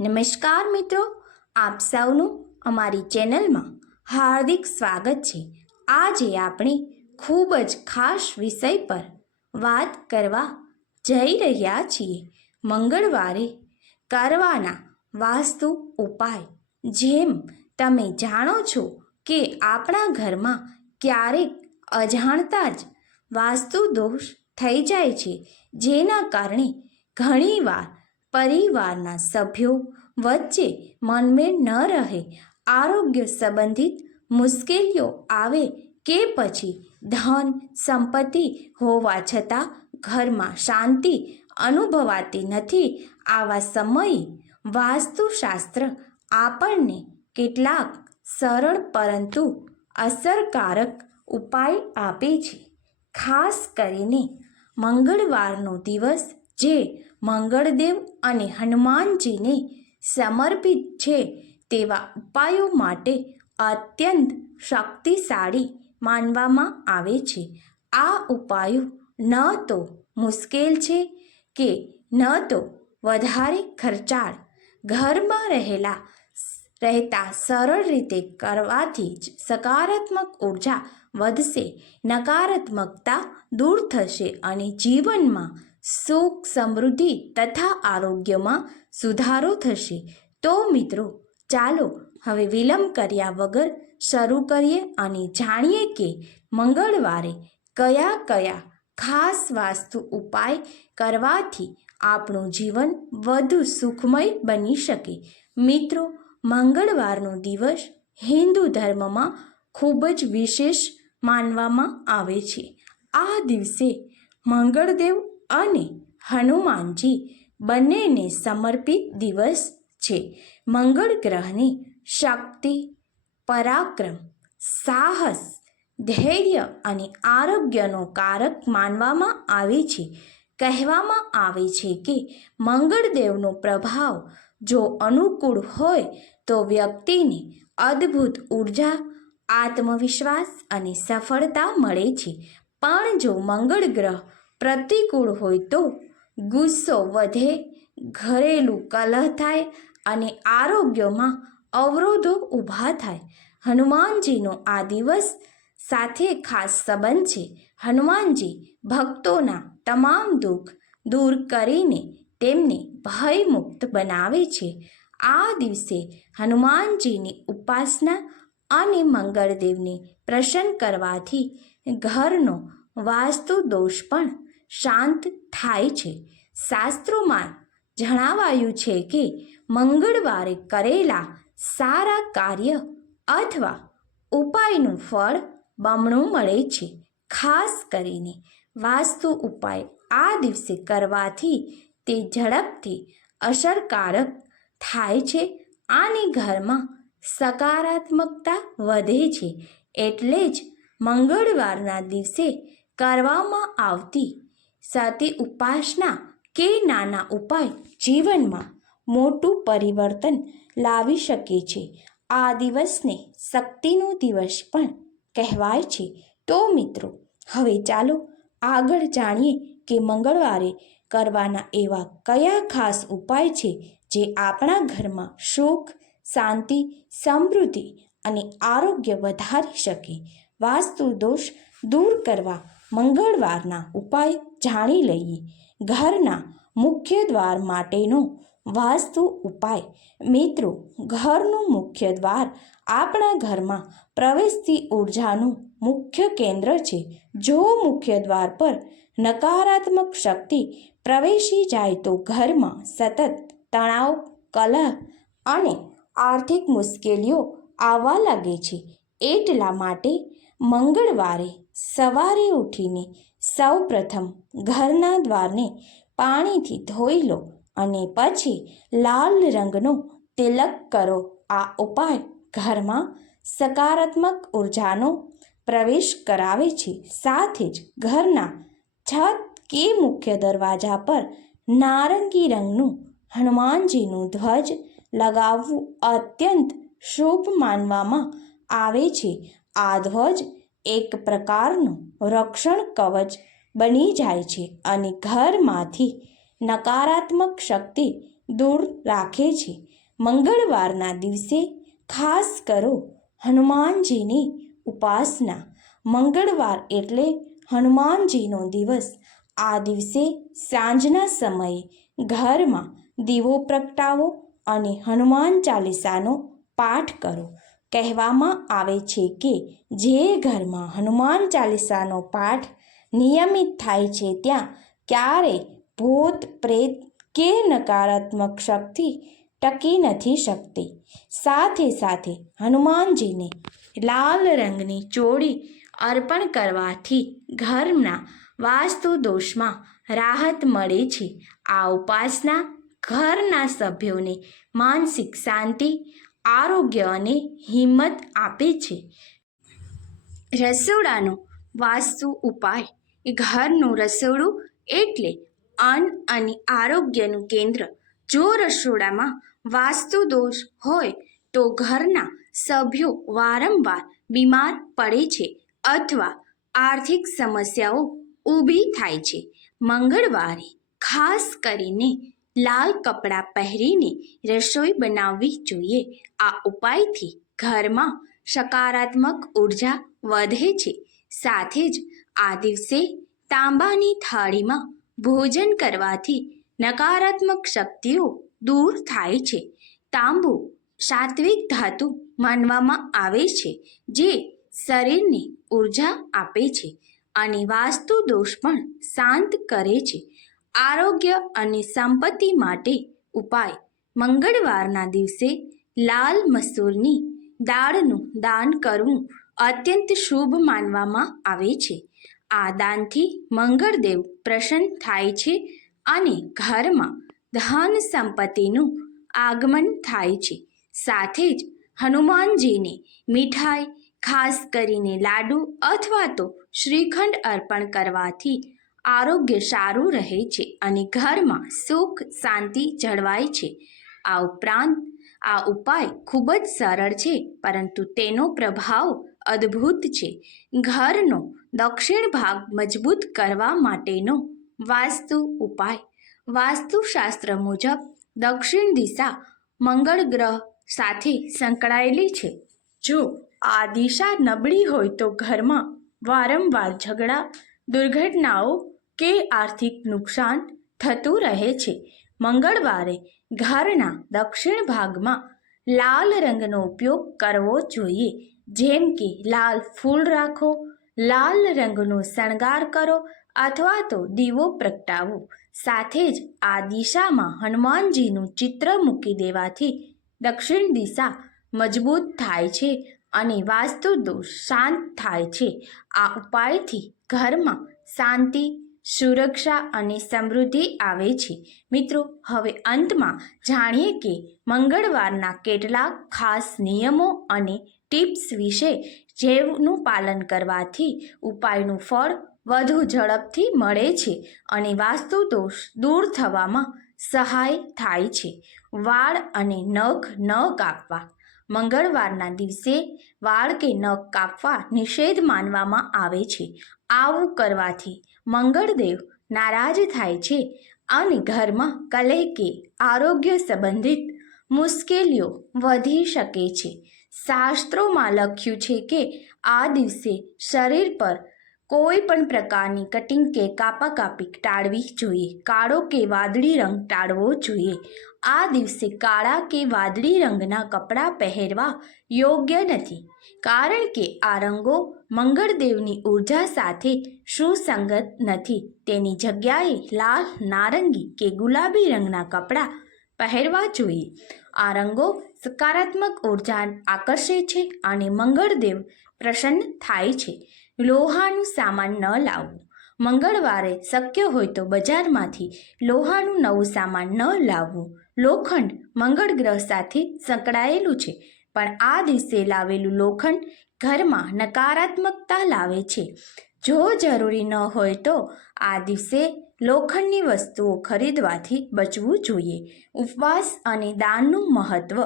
નમસ્કાર મિત્રો, આપ સૌનું અમારી ચેનલમાં હાર્દિક સ્વાગત છે. આજે આપણે ખૂબ જ ખાસ વિષય પર વાત કરવા જઈ રહ્યા છીએ. મંગળવારે કરવાના વાસ્તુ ઉપાય. જેમ તમે જાણો છો કે આપણા ઘરમાં ક્યારેક અજાણતા જ વાસ્તુ દોષ થઈ જાય છે. જેના કારણે ઘણીવાર પરિવારના સભ્યો વચ્ચે મનમેળ ન રહે, આરોગ્ય સંબંધિત મુશ્કેલીઓ આવે કે પછી ધન, સંપત્તિ હોવા છતાં ઘરમાં શાંતિ અનુભવાતી નથી, આવા સમયે વાસ્તુશાસ્ત્ર આપણને કેટલાક સરળ પરંતુ અસરકારક ઉપાય આપે છે. ખાસ કરીને મંગળવારનો દિવસ જે મંગળદેવ અને હનુમાનજીને સમર્પિત છે તેવા ઉપાયો માટે અત્યંત શક્તિશાળી માનવામાં આવે છે. આ ઉપાયો ન તો મુશ્કેલ છે કે ન તો વધારે ખર્ચાળ. ઘરમાં રહેલા રહેતા સરળ રીતે કરવાથી જ સકારાત્મક ઊર્જા વધશે, નકારાત્મકતા દૂર થશે અને જીવનમાં સુખ, સમૃદ્ધિ તથા આરોગ્યમાં સુધારો થશે. તો મિત્રો, ચાલો હવે વિલંબ કર્યા વગર શરૂ કરીએ અને જાણીએ કે મંગળવારે કયા કયા ખાસ વાસ્તુ ઉપાય કરવાથી આપણું જીવન વધુ સુખમય બની શકે. મિત્રો, મંગળવારનો દિવસ હિન્દુ ધર્મમાં ખૂબ જ વિશેષ માનવામાં આવે છે. આ દિવસે મંગળદેવ અને હનુમાનજી બંનેને સમર્પિત દિવસ છે. મંગળ ગ્રહની શક્તિ, પરાક્રમ, સાહસ, ધૈર્ય અને આરોગ્યનો કારક માનવામાં આવે છે. કહેવામાં આવે છે કે મંગળદેવનો પ્રભાવ જો અનુકૂળ હોય તો વ્યક્તિને અદ્ભુત ઊર્જા, આત્મવિશ્વાસ અને સફળતા મળે છે. પણ જો મંગળ ગ્રહ પ્રતિકૂળ હોય તો ગુસ્સો વધે, ઘરેલું કલહ થાય અને આરોગ્યમાં અવરોધો ઊભા થાય. હનુમાનજીનો આ દિવસ સાથે ખાસ સંબંધ છે. હનુમાનજી ભક્તોના તમામ દુઃખ દૂર કરીને તેમને ભયમુક્ત બનાવે છે. આ દિવસે હનુમાનજીની ઉપાસના અને મંગળદેવને પ્રસન્ન કરવાથી ઘરનો વાસ્તુ દોષ પણ શાંત થાય છે. શાસ્ત્રોમાં જણાવાયું છે કે મંગળવારે કરેલા સારા કાર્ય અથવા ઉપાયનું ફળ બમણું મળે છે. ખાસ કરીને વાસ્તુ ઉપાય આ દિવસે કરવાથી તે ઝડપથી અસરકારક થાય છે. અને ઘરમાં સકારાત્મકતા વધે છે. એટલે જ મંગળવારના દિવસે કરવામાં આવતી સતી ઉપાસના કે નાના ઉપાય જીવનમાં મોટું પરિવર્તન લાવી શકે છે. આ દિવસને શક્તિનો દિવસ પણ કહેવાય છે. તો મિત્રો, હવે ચાલો આગળ જાણીએ કે મંગળવારે કરવાના એવા કયા ખાસ ઉપાય છે જે આપણા ઘરમાં સુખ શાંતિ, સમૃદ્ધિ અને આરોગ્ય વધારી શકે. વાસ્તુ દોષ દૂર કરવા મંગળવારના ઉપાય જાણી લઈએ. ઘરના મુખ્ય દ્વાર માટેનો વાસ્તુ ઉપાય. મિત્રો, ઘરનું મુખ્ય દ્વાર આપણા ઘરમાં પ્રવેશતી ઉર્જાનું મુખ્ય કેન્દ્ર છે. જો મુખ્ય દ્વાર પર નકારાત્મક શક્તિ પ્રવેશી જાય તો ઘરમાં સતત તણાવ, કલહ અને આર્થિક મુશ્કેલીઓ આવવા લાગે છે. એટલા માટે મંગળવારે સવારે ઉઠીને સૌ પ્રથમ ઘરના દ્વારને પાણીથી ધોઈ લો અને પછી લાલ રંગનો તિલક કરો. આ ઉપાય ઘરમાં સકારાત્મક ઉર્જાનો પ્રવેશ કરાવે છે. સાથે જ ઘરના છત કે મુખ્ય દરવાજા પર નારંગી રંગનું હનુમાનજીનું ધ્વજ લગાવવું અત્યંત શુભ માનવામાં આવે છે. આ ધ્વજ એક પ્રકારનું રક્ષણ કવચ બની જાય છે અને ઘરમાંથી નકારાત્મક શક્તિ દૂર રાખે છે. મંગળવારના દિવસે ખાસ કરો હનુમાનજીની ઉપાસના. મંગળવાર એટલે હનુમાનજીનો દિવસ. આ દિવસે સાંજના સમયે ઘરમાં દીવો પ્રગટાવો અને હનુમાન ચાલીસાનો પાઠ કરો. કહેવામાં આવે છે કે જે ઘરમાં હનુમાન ચાલીસાનો પાઠ નિયમિત થાય છે ત્યાં ક્યારેય ભૂત, પ્રેત કે નકારાત્મક શક્તિ ટકી નથી શકતી. સાથે સાથે હનુમાનજીને લાલ રંગની ચોળી અર્પણ કરવાથી ઘરના વાસ્તુ દોષમાં રાહત મળે છે. આ ઉપાસના ઘરના સભ્યોને માનસિક શાંતિ આરોગ્ય અને હિંમત આપે છે. રસોડાનો વાસ્તુ ઉપાય. ઘરનું રસોડું એટલે અન્ન અને આરોગ્યનું કેન્દ્ર. જો રસોડામાં વાસ્તુ દોષ હોય તો ઘરના સભ્યો વારંવાર બીમાર પડે છે અથવા આર્થિક સમસ્યાઓ ઊભી થાય છે. મંગળવારે ખાસ કરીને લાલ કપડાં પહેરીને રસોઈ બનાવવી જોઈએ. આ ઉપાયથી ઘરમાં સકારાત્મક ઊર્જા વધે છે. સાથે જ આ દિવસે તાંબાની થાળીમાં ભોજન કરવાથી નકારાત્મક શક્તિઓ દૂર થાય છે. તાંબુ સાત્વિક ધાતુ માનવામાં આવે છે, જે શરીરને ઊર્જા આપે છે અને વાસ્તુ દોષ પણ શાંત કરે છે. આરોગ્ય અને સંપત્તિ માટે ઉપાય. મંગળવારના દિવસે લાલ મસૂરની દાળનું દાન કરવું અત્યંત શુભ માનવામાં આવે છે. આ દાનથી મંગળદેવ પ્રસન્ન થાય છે અને ઘરમાં ધન સંપત્તિનું આગમન થાય છે. સાથે જ હનુમાનજીને મીઠાઈ, ખાસ કરીને લાડુ અથવા તો શ્રીખંડ અર્પણ કરવાથી આરોગ્ય સારું રહે છે અને ઘરમાં સુખ શાંતિ જળવાય છે. આ ઉપરાંત આ ઉપાય ખૂબ જ સરળ છે, પરંતુ તેનો પ્રભાવ અદ્ભુત છે. ઘરનો દક્ષિણ ભાગ મજબૂત કરવા માટેનો વાસ્તુ ઉપાય. વાસ્તુશાસ્ત્ર મુજબ દક્ષિણ દિશા મંગળ ગ્રહ સાથે સંકળાયેલી છે. જો આ દિશા નબળી હોય તો ઘરમાં વારંવાર ઝઘડા, દુર્ઘટનાઓ કે આર્થિક નુકસાન થતું રહે છે. મંગળવારે ઘરના દક્ષિણ ભાગમાં લાલ રંગનો ઉપયોગ કરવો જોઈએ. જેમ કે લાલ ફૂલ રાખો, લાલ રંગનો શણગાર કરો અથવા તો દીવો પ્રગટાવો. સાથે જ આ દિશામાં હનુમાનજીનું ચિત્ર મૂકી દેવાથી દક્ષિણ દિશા મજબૂત થાય છે અને વાસ્તુ દોષ શાંત થાય છે. આ ઉપાયથી ઘરમાં શાંતિ સુરક્ષા અને સમૃદ્ધિ આવે છે. મિત્રો, હવે અંતમાં જાણીએ કે મંગળવારના કેટલાક ખાસ નિયમો અને ટિપ્સ વિશે જેનું પાલન કરવાથી ઉપાયનું ફળ વધુ ઝડપથી મળે છે અને વાસ્તુ દોષ દૂર થવામાં સહાય થાય છે. વાળ અને નખ ન કાપવા. મંગળવારના દિવસે વાળ કે નખ કાપવા નિષેધ માનવામાં આવે છે. આવું કરવાથી મંગળદેવ નારાજ થાય છે અને ઘરમાં કલહ કે આરોગ્ય સંબંધિત મુશ્કેલીઓ વધી શકે છે. શાસ્ત્રોમાં લખ્યું છે કે આ દિવસે શરીર પર કોઈ પણ પ્રકારની કટિંગ કે કાપાકાપી ટાળવી જોઈએ. કાળો કે વાદળી રંગ ટાળવો જોઈએ. આ દિવસે કાળા કે વાદળી રંગના કપડાં પહેરવા યોગ્ય નથી. કારણ કે આ રંગો મંગળદેવની ઊર્જા સાથે સુસંગત નથી. તેની જગ્યાએ લાલ, નારંગી કે ગુલાબી રંગના કપડાં પહેરવા જોઈએ. આ રંગો સકારાત્મક ઊર્જા આકર્ષે છે અને મંગળદેવ પ્રસન્ન થાય છે. લોહાનું સામાન ન લાવવું. મંગળવારે શક્ય હોય તો બજારમાંથી લોહાનું નવું સામાન ન લાવવું. લોખંડ મંગળ ગ્રહ સાથે સંકળાયેલું છે. પણ આ દિવસે લાવેલું લોખંડ ઘરમાં નકારાત્મકતા લાવે છે. જો જરૂરી ન હોય તો આ દિવસે લોખંડની વસ્તુઓ ખરીદવાથી બચવું જોઈએ. ઉપવાસ અને દાનનું મહત્વ.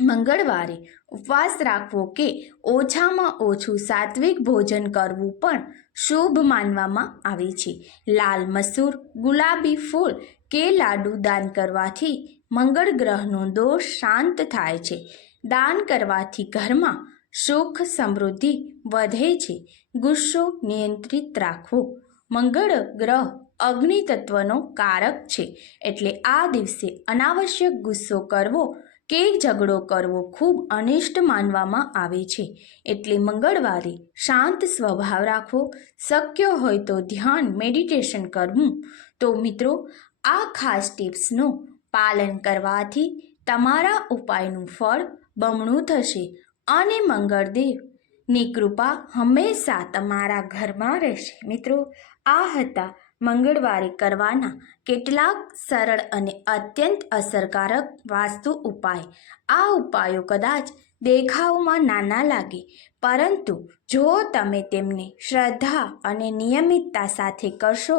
મંગળવારે ઉપવાસ રાખવો કે ઓછામાં ઓછું સાત્વિક ભોજન કરવું પણ શુભ માનવામાં આવે છે. લાલ મસૂર, ગુલાબી ફૂલ કે લાડુ દાન કરવાથી મંગળ ગ્રહનો દોષ શાંત થાય છે. દાન કરવાથી ઘરમાં સુખ સમૃદ્ધિ વધે છે. ગુસ્સો નિયંત્રિત રાખવો મંગળ ગ્રહ અગ્નિ તત્વનો કારક છે. એટલે આ દિવસે અનાવશ્યક ગુસ્સો કરવો કે ઝઘડો કરવો ખૂબ અનિષ્ટ માનવામાં આવે છે. એટલે મંગળવારે શાંત સ્વભાવ રાખવો. શક્ય હોય તો ધ્યાન મેડિટેશન કરવું. તો મિત્રો આ ખાસ ટિપ્સનું પાલન કરવાથી તમારા ઉપાયનું ફળ બમણું થશે અને મંગળદેવની કૃપા હંમેશા તમારા ઘરમાં રહેશે. મિત્રો, આ હતા મંગળવારે કરવાના કેટલાક સરળ અને અત્યંત અસરકારક વાસ્તુ ઉપાય. આ ઉપાયો કદાચ દેખાવમાં નાના લાગે, પરંતુ જો તમે તેમને શ્રદ્ધા અને નિયમિતતા સાથે કરશો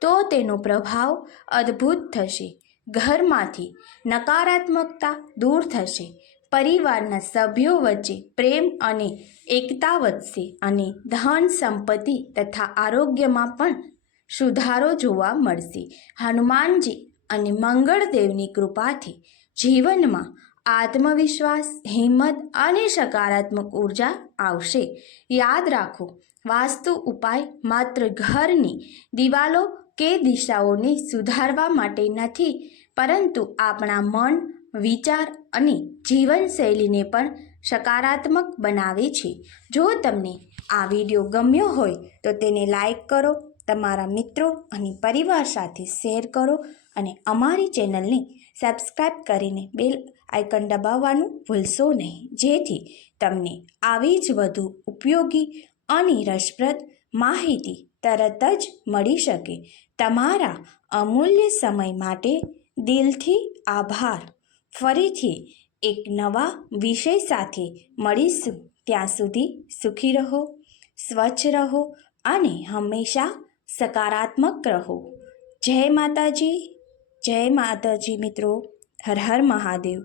તો તેનો પ્રભાવ અદ્ભુત થશે. ઘરમાંથી નકારાત્મકતા દૂર થશે. પરિવારના સભ્યો વચ્ચે પ્રેમ અને એકતા વધશે અને ધન, સંપત્તિ તથા આરોગ્યમાં પણ સુધારો જોવા મળશે. હનુમાનજી અને મંગળદેવની કૃપાથી જીવનમાં આત્મવિશ્વાસ, હિંમત અને સકારાત્મક ઊર્જા આવશે. યાદ રાખો, વાસ્તુ ઉપાય માત્ર ઘરની દિવાલો કે દિશાઓને સુધારવા માટે નથી, પરંતુ આપણા મન, વિચાર અને જીવનશૈલીને પણ સકારાત્મક બનાવે છે. જો તમને આ વીડિયો ગમ્યો હોય, તો તેને લાઈક કરો, તમારા મિત્રો અને પરિવાર સાથે શેર કરો અને અમારી ચેનલને સબસ્ક્રાઈબ કરીને બેલ આઇકન દબાવવાનું ભૂલશો નહીં. જેથી તમને આવી જ વધુ ઉપયોગી અને રસપ્રદ માહિતી તરત જ મળી શકે. તમારા અમૂલ્ય સમય માટે દિલથી આભાર. ફરીથી એક નવા વિષય સાથે મળીશું. ત્યાં સુધી સુખી રહો, સ્વચ્છ રહો અને હંમેશા સકારાત્મક રહો. જય માતાજી જય માતાજી મિત્રો. હર હર મહાદેવ.